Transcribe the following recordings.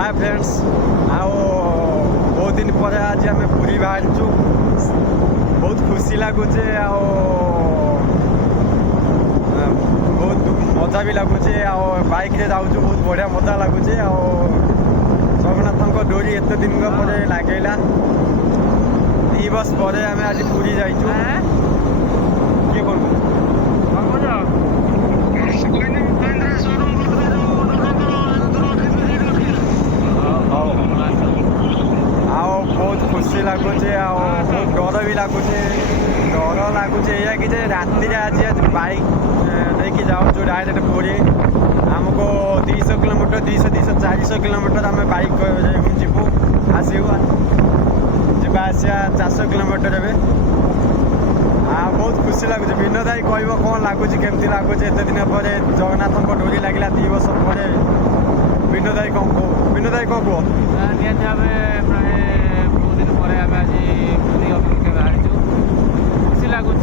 Hi friends आओ बहुत दिन पर आज आम पूरी बाहर बहुत खुशी लगुचे बहुत मजा भी लगुचे बाइक रे जाऊँ बहुत बढ़िया मजा लगुचे जगन्नाथ डोरी एत दिन पर लगेगा 2 वर्ष पर आम आज पूरी जाइचु किए कौन बहुत खुशी लगुचे बहुत डर भी लगुचे डर लगुचे या कि राति आज बाइक लेकिन जाऊँ डायरेक्ट पूरी आमको 200 किलोमीटर 200-400 किलोमीटर आम बाइक जीवु आसबू जा 400 किलोमीटर ए बहुत खुशी लगुच विनोद भाई कह कौन लगुच केमती लगुच एत दिन पर जगन्नाथ डोरी लगे 2 वर्ष पर विनोद भाई कौन कह विनोद भाई कौन कह निहती भाव प्राय बहुत दिन पर आम आज पूरी अभिमुखे बाहर खुशी लगुच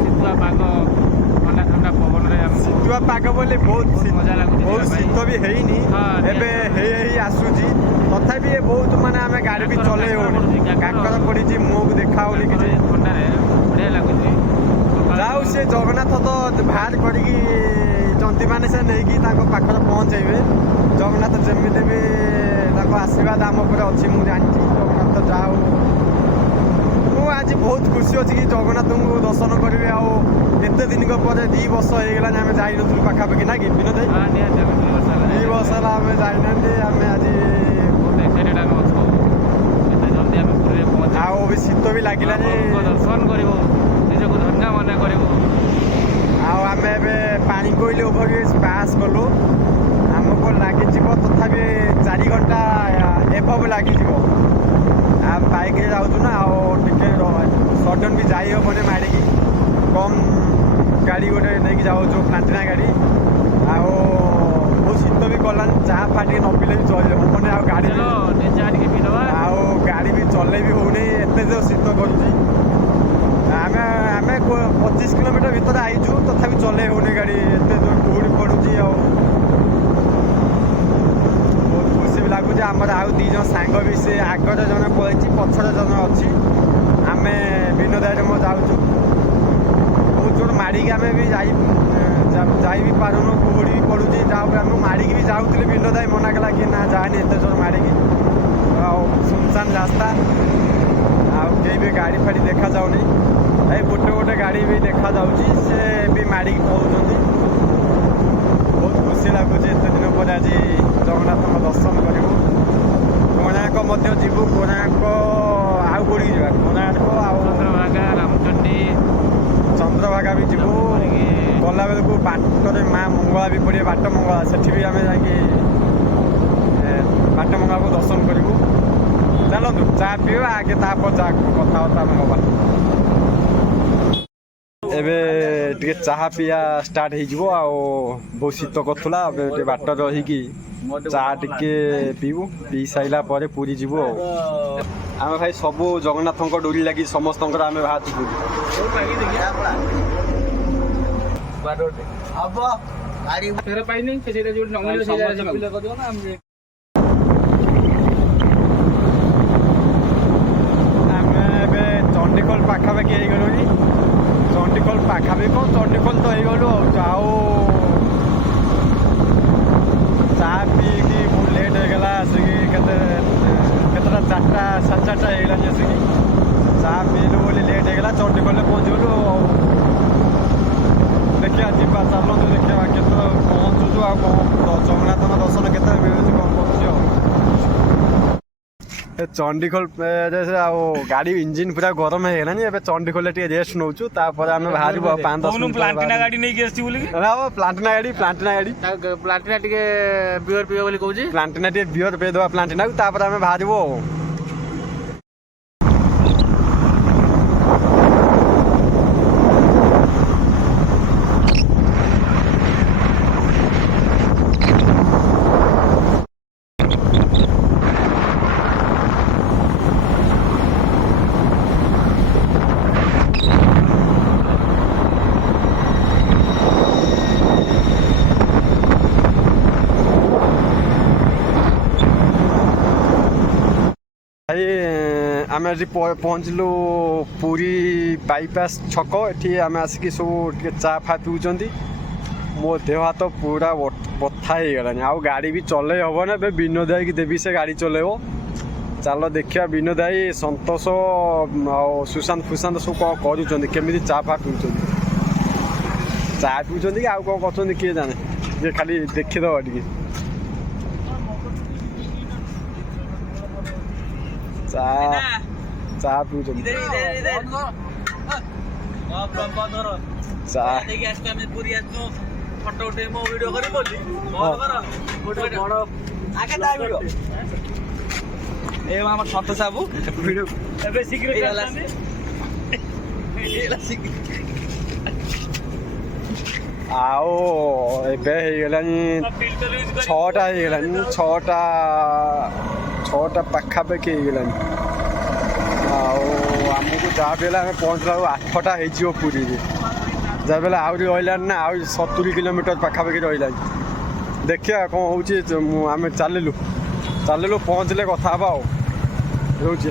शीतुआ पाग ठंडा ठंडा पवन शीतुआ पाग बोले बहुत मजा लगुच बहुत शीत भी हैनी एबे आसूची तथापि बहुत माने आम गाड़ी भी चले होनी काकर पड़ी मुँह देखा होनी कि ठंडा बढ़िया लगुच जाऊ से जगन्नाथ तो बाहर करी जंती मैंने से नहीं पाखर पहुँचे जगन्नाथ जमी भी आशीर्वाद आम पर अच्छी मुझे जानी जगन्नाथ जाऊ मुझे आज बहुत खुशी अच्छी कि जगन्नाथ को दर्शन करी एत दिन पर 2 वर्ष हो गला आम जाइनु पाखापाखि ना कि विनोद 2 वर्ष आम जाइना आम आज भी शीत भी लगिला दर्शन कर निजक धन्य मन कर आम पानी कोइल ओभरब्रिज पास कलु आमको लगे तथापि 4 घंटा एभव लगे बाइक जाऊँ ना टे सडन भी जाई हेनी मारिकी कम गाड़ी गोटे नहीं जाऊँ प्लांटिना गाड़ी बहुत शीत भी गलान चाह फाटी न पीले भी चल हमने गाड़ी गाड़ी भी चले भी होनी एत जो शीत करुच्ची आम 25 किलोमीटर भीतर आईचु तथापि चले होनी गाड़ी एत जो कुहुड़ी पड़ुची बहुत खुशी भी लगुच आमर आउ 2 जन सांग भी से आगे जन पलैची पछर जन अच्छी आम विनोद मो जाऊँ बहुत जोर मारिकी आम भी जाई भी पारुनु कुहुड़ी भी पड़ुची जाऊ आम मारिकी भी जाऊँ विनोद भाई मना कला कि ना जानी एत जोर मारिकी सुनसान रास्ता कहीं भी गाड़ी फाड़ी देखा जाऊनी भाई गोटे गोटे गाड़ी भी देखा जाऊँगी से भी मारिकी कहते बहुत खुशी लगुच एत दिन पर आज जगन्नाथ दर्शन करूँ कोणार्क जीवु कोणार्क आउ कौड़ी जा कोणार्क चंद्रभागा रामचंडी चंद्रभागा भी जीवु गला बेलू बाटर माँ मंगला भी पड़े बाट मंगला से भी आम जा बाट मंगला को दर्शन करूँ चलतु चा पीवा आगे तापर जा कथबार्ता हवा एबे टे चाह पिया स्टार्ट हो बहुत शीत करुला बाट रहीकि चा टे पीबू पी सारा पर पूरी जीवु आम भाई सब जगन्नाथ डोरी लगी समस्त आम बाहर चंडीखोल पाखापाखि गलुनी चंडीखोल पाखापाखि कौन चंडीखोल तो गलु चा पीकी बहुत लेट होगा केतटा 4टा 4:30 होगा चा पीलु बोली लेट होगा चंडीखोल पहुँचगलु देखिए जीवा चलतु देखा के पहुँचुचु जगन्नाथ दर्शन के मिलूँ कौन कर चंडीखोल गाड़ी इंजिन पूरा गरम है ना चंडीखोल रेस्ट नौ आम बाहर 5-10 प्लांटिना गाड़ी नहीं प्लांटिना गाड़ी प्लांटिना बियर पीवा बोली कहूँ प्लांटिना बियर पे दवा प्लांटिना आम बाहर ଆମେ ଆଜି ପହଞ୍ଚିଲୁ ପୁରୀ ବାଇପାସ୍ ଛକ। ଏଠି ଆମେ ଆସିକି ସବୁ ଟିକେ ଚା ଫା ପିଉଛନ୍ତି। ମୋ ଦେହ ହାତ ପୁରା ବଥା ହେଇଗଲାଣି, ଆଉ ଗାଡ଼ି ବି ଚଲେଇ ହେବ ନା। ଏବେ ବିନୋଦ ଭାଇକି ଦେବି, ସେ ଗାଡ଼ି ଚଲେଇବ। ଚାଲ ଦେଖିବା ବିନୋଦ ଭାଇ, ସନ୍ତୋଷ ଆଉ ସୁଶାନ୍ତ ଫୁଶାନ୍ତ ସବୁ କ'ଣ କରୁଛନ୍ତି, କେମିତି ଚା ଫା ପିଉଛନ୍ତି। ଚା ପିଉଛନ୍ତି କି ଆଉ କ'ଣ କରୁଛନ୍ତି କିଏ ଜାଣେ, ଯେ ଖାଲି ଦେଖିଦେବ ଟିକେ। ଚା ପିଉଛନ୍ତି। ଫଟୋ ଉଠେଇ ମୋ ଭିଡ଼ିଓ କରି ବୋଲି ଏ ଆମର ସନ୍ତ ସାବୁ ଏବେ ଶୀଘ୍ର ଆଉ ଏବେ ହେଇଗଲାଣି 6ଟା ହେଇଗଲାଣି, 6ଟା ପାଖାପାଖି ହେଇଗଲାଣି। ଆଉ ଆମକୁ ଯାହା ବି ହେଲେ ଆମେ ପହଞ୍ଚିଲା ବେଳକୁ 8ଟା ହେଇଯିବ ପୁରୀରେ। ଯାହା ବି ହେଲେ ଆହୁରି ରହିଲାଣି ନା, ଆହୁରି 70 କିଲୋମିଟର ପାଖାପାଖି ରହିଲାଣି। ଦେଖିବା କ'ଣ ହେଉଛି। ଆମେ ଚାଲିଲୁ ପହଞ୍ଚିଲେ କଥା ହେବା ଆଉ। ରହୁଛି।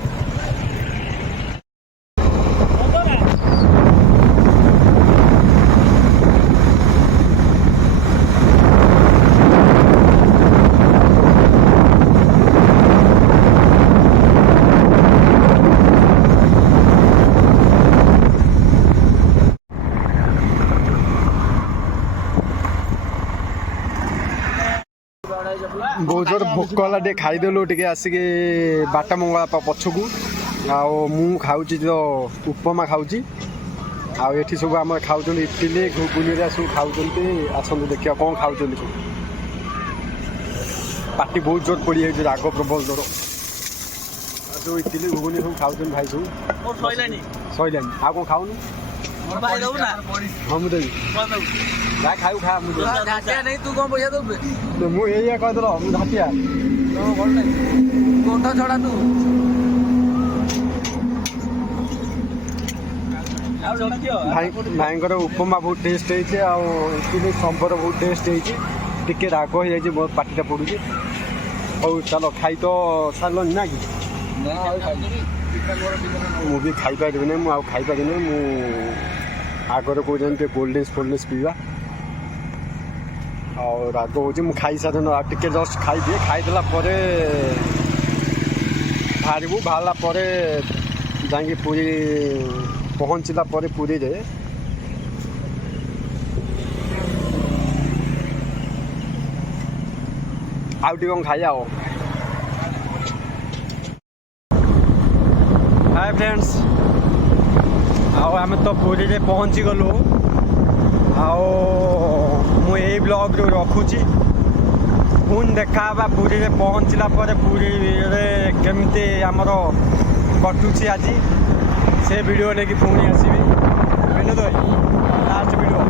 ବହୁତ ଜୋର ଭୋକ ହେଲା, ଟିକେ ଖାଇଦେଲୁ ଟିକେ ଆସିକି ବାଟ ମଙ୍ଗଳା ପଛକୁ। ଆଉ ମୁଁ ଖାଉଛି ତ ଉପମା ଖାଉଛି। ଆଉ ଏଠି ସବୁ ଆମର ଖାଉଛନ୍ତି ଇଟିଲି ଘୁଗୁନିରେ ସବୁ ଖାଉଛନ୍ତି। ଆସନ୍ତୁ ଦେଖିବା କ'ଣ ଖାଉଛନ୍ତି ସବୁ। ପାଟି ବହୁତ ଜୋର ପଡ଼ିଯାଇଛି, ରାଗ ପ୍ରବଳ ଜୋର। ଆଉ ସବୁ ଇଟିଲି ଘୁଗୁନି ସବୁ ଖାଉଛନ୍ତି ଭାଇ ସବୁ। ସଇଲାଣି ଆଉ କ'ଣ ଖାଉନୁ? ହଁ ମୁଁ ଦେବି, ଯାହା ଖାଇବୁ ଖା। ମୁଁ ତୁ କ'ଣ ପଇସା ଦବୁ? ମୁଁ ଏଇଆ କହିଦେଲ, ମୁଁ ଝାଟିଆ କୋଠା ଛଡ଼ା ତୁ ଭାଇଙ୍କର ଉପମା ବହୁତ ଟେଷ୍ଟ ହେଇଛି, ଆଉ ଇଟିଲି ସମ୍ବର ବହୁତ ଟେଷ୍ଟ ହେଇଛି। ଟିକେ ରାଗ ହେଇଯାଇଛି, ବହୁତ ପାଟିଟା ପଡ଼ୁଛି। ହଉ ଚାଲ, ଖାଇ ତ ସାରିଲନି ନା କି? ମୁଁ ବି ଖାଇପାରିବିନି, ମୁଁ ଆଉ ଖାଇପାରିବିନି। ମୁଁ ଆଗରେ କହୁଛନ୍ତି ଟିକେ କୋଲ୍ଡ ଡ୍ରିଙ୍କସ୍ ପିଇବା। ଆଉ ରାଗ ହେଉଛି, ମୁଁ ଖାଇସାରିନି। ଆଉ ଟିକେ ଜଷ୍ଟ ଖାଇଦିଏ, ଖାଇଦେଲା ପରେ ବାହାରିଲା ପରେ ଯାଇକି ପୁରୀ ପହଞ୍ଚିଲା ପରେ ପୁରୀରେ ଆଉ ଟିକେ କ'ଣ ଖାଇବା ଆଉ। ହାଏ ଫ୍ରେଣ୍ଡସ୍, ଆଉ ଆମେ ତ ପୁରୀରେ ପହଞ୍ଚିଗଲୁ। ଆଉ ମୁଁ ଏଇ ବ୍ଲଗ୍ରୁ ରଖୁଛି। ପୁଣି ଦେଖା ହେବା ପୁରୀରେ ପହଞ୍ଚିଲା ପରେ। ପୁରୀରେ କେମିତି ଆମର କଟୁଛି ଆଜି, ସେ ଭିଡ଼ିଓ ନେଇକି ପୁଣି ଆସିବି। ବିନୋଦ ଭାଇ, ଲାଷ୍ଟ ଭିଡ଼ିଓ।